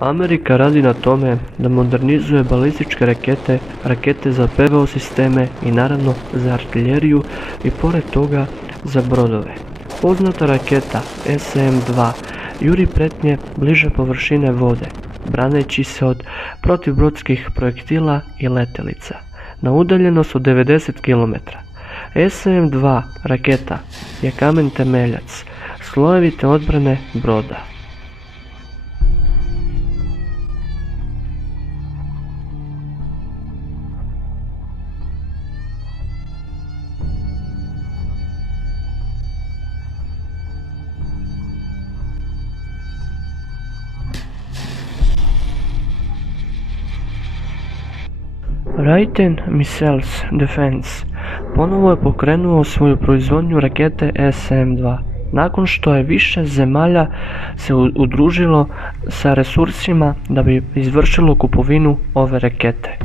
Amerika radi na tome da modernizuje balističke rakete, rakete za PVO sisteme i naravno za artiljeriju i pored toga za brodove. Poznata raketa SM-2 juri pretnje bliže površine vode, braneći se od protivbrodskih projektila i letjelica na udaljenost od 90 km. SM-2 raketa je kamen temeljac slojevite odbrane broda. Raytheon Missiles Defense ponovo je pokrenuo svoju proizvodnju rakete SM-2 nakon što je više zemalja se udružilo sa resursima da bi izvršilo kupovinu ove rakete.